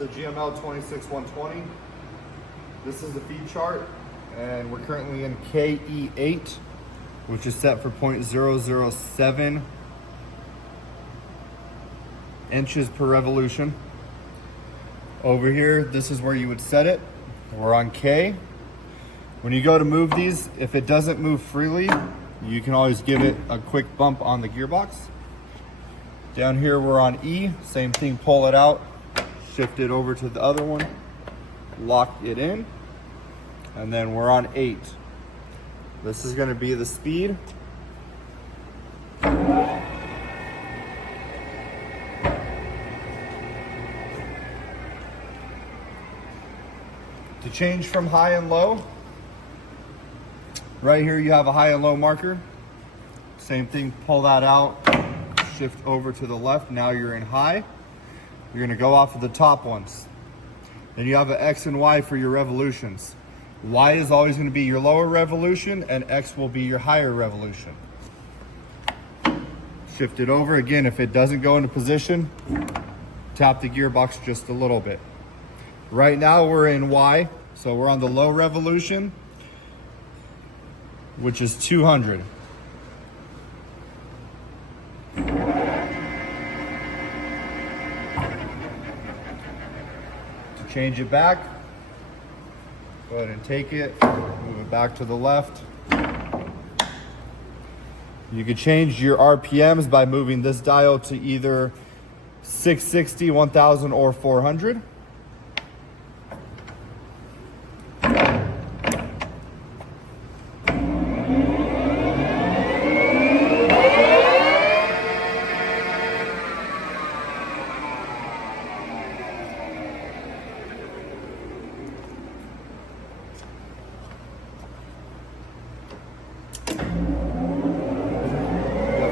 The GML-26120. This is the feed chart, and we're currently in KE8, which is set for 0.007 inches per revolution. Over here, this is where you would set it. We're on K. When you go to move these, if it doesn't move freely, you can always give it a quick bump on the gearbox. Down here, we're on E. Same thing, pull it out, shift it over to the other one, lock it in, and then we're on 8. This is going to be the speed. To change from high and low, right here you have a high and low marker. Same thing, pull that out, shift over to the left. Now you're in high. You're going to go off of the top ones. Then you have an X and Y for your revolutions. Y is always going to be your lower revolution, and X will be your higher revolution. Shift it over. Again, if it doesn't go into position, tap the gearbox just a little bit. Right now we're in Y, so we're on the low revolution, which is 200. Change it back, go ahead and take it, move it back to the left. You can change your RPMs by moving this dial to either 660, 1000, or 400.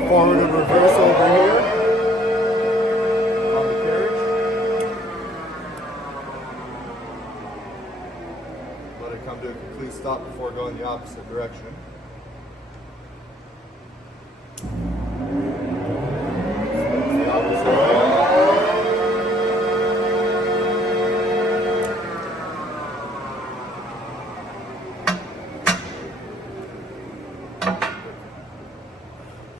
Forward and reverse over here on the carriage. Let it come to a complete stop before going the opposite direction.